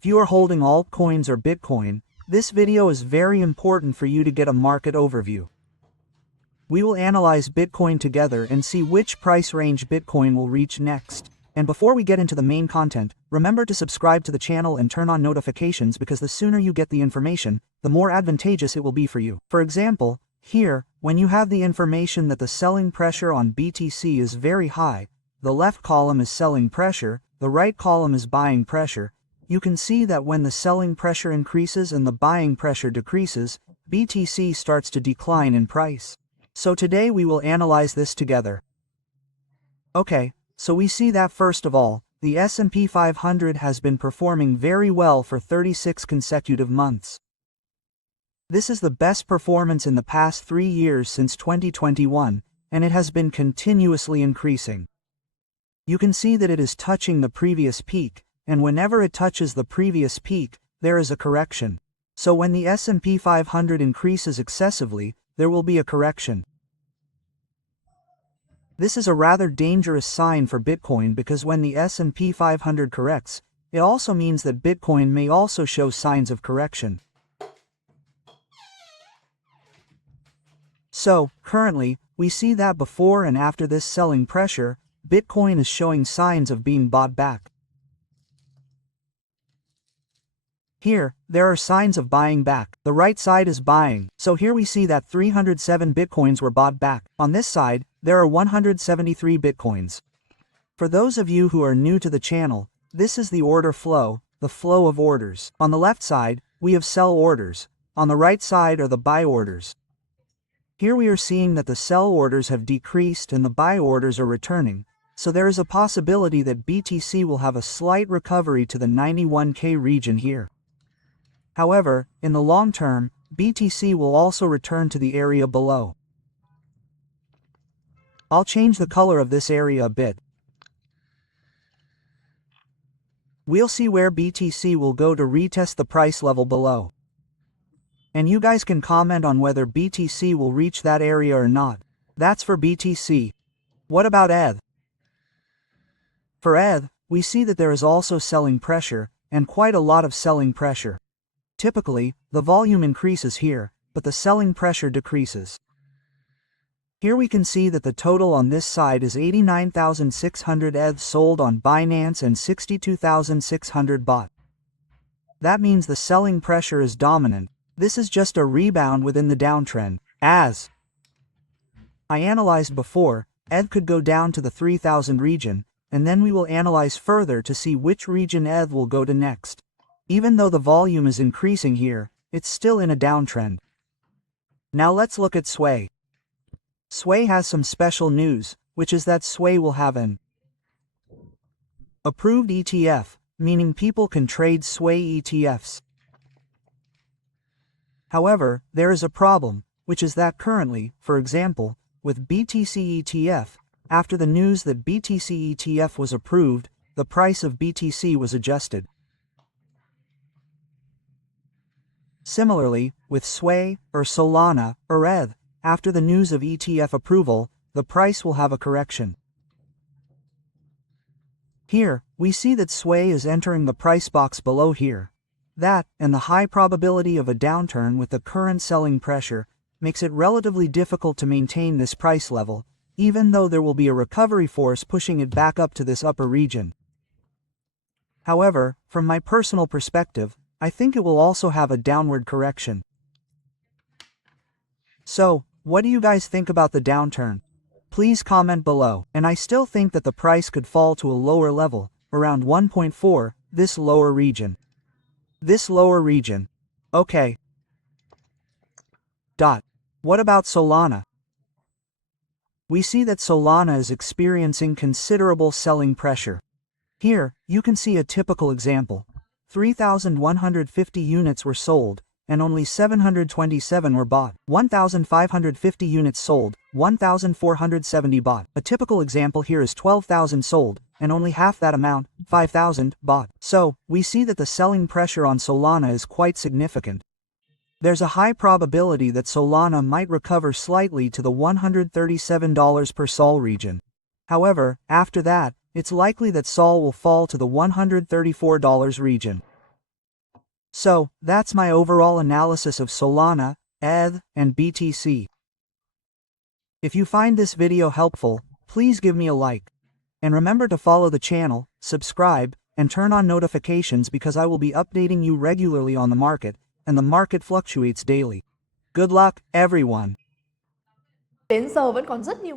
If you are holding altcoins or Bitcoin, this video is very important for you to get a market overview. We will analyze Bitcoin together and see which price range Bitcoin will reach next. And before we get into the main content, remember to subscribe to the channel and turn on notifications because the sooner you get the information, the more advantageous it will be for you. For example, here, when you have the information that the selling pressure on BTC is very high, the left column is selling pressure, the right column is buying pressure, you can see that when the selling pressure increases and the buying pressure decreases, BTC starts to decline in price. So today we will analyze this together. Okay, so we see that first of all, the S&P 500 has been performing very well for 36 consecutive months. This is the best performance in the past 3 years since 2021, and it has been continuously increasing. You can see that it is touching the previous peak, and whenever it touches the previous peak, there is a correction. So when the S&P 500 increases excessively, there will be a correction. This is a rather dangerous sign for Bitcoin because when the S&P 500 corrects, it also means that Bitcoin may also show signs of correction. So, currently, we see that before and after this selling pressure, Bitcoin is showing signs of being bought back. Here, there are signs of buying back. The right side is buying, so here we see that 307 Bitcoins were bought back. On this side, there are 173 Bitcoins. For those of you who are new to the channel, this is the order flow, the flow of orders. On the left side, we have sell orders. On the right side are the buy orders. Here we are seeing that the sell orders have decreased and the buy orders are returning, so there is a possibility that BTC will have a slight recovery to the 91K region here. However, in the long term, BTC will also return to the area below. I'll change the color of this area a bit. We'll see where BTC will go to retest the price level below. And you guys can comment on whether BTC will reach that area or not. That's for BTC. What about ETH? For ETH, we see that there is also selling pressure, and quite a lot of selling pressure. Typically, the volume increases here, but the selling pressure decreases. Here we can see that the total on this side is 89,600 ETH sold on Binance and 62,600 bought. That means the selling pressure is dominant. This is just a rebound within the downtrend. As I analyzed before, ETH could go down to the 3,000 region, and then we will analyze further to see which region ETH will go to next. Even though the volume is increasing here, it's still in a downtrend. Now let's look at Sway. Sway has some special news, which is that Sway will have an approved ETF, meaning people can trade Sway ETFs. However, there is a problem, which is that currently, for example, with BTC ETF, after the news that BTC ETF was approved, the price of BTC was adjusted. Similarly, with Sway, or Solana, or ETH, after the news of ETF approval, the price will have a correction. Here, we see that Sway is entering the price box below here. That, and the high probability of a downturn with the current selling pressure, makes it relatively difficult to maintain this price level, even though there will be a recovery force pushing it back up to this upper region. However, from my personal perspective, I think it will also have a downward correction. So, what do you guys think about the downturn? Please comment below. And I still think that the price could fall to a lower level, around 1.4, this lower region. This lower region. Okay. What about Solana? We see that Solana is experiencing considerable selling pressure. Here, you can see a typical example. 3,150 units were sold, and only 727 were bought. 1,550 units sold, 1,470 bought. A typical example here is 12,000 sold, and only half that amount, 5,000, bought. So, we see that the selling pressure on Solana is quite significant. There's a high probability that Solana might recover slightly to the $137 per SOL region. However, after that, it's likely that SOL will fall to the $134 region. So, that's my overall analysis of Solana, ETH, and BTC. If you find this video helpful, please give me a like. And remember to follow the channel, subscribe, and turn on notifications because I will be updating you regularly on the market, and the market fluctuates daily. Good luck, everyone! Đến giờ vẫn còn rất nhiều người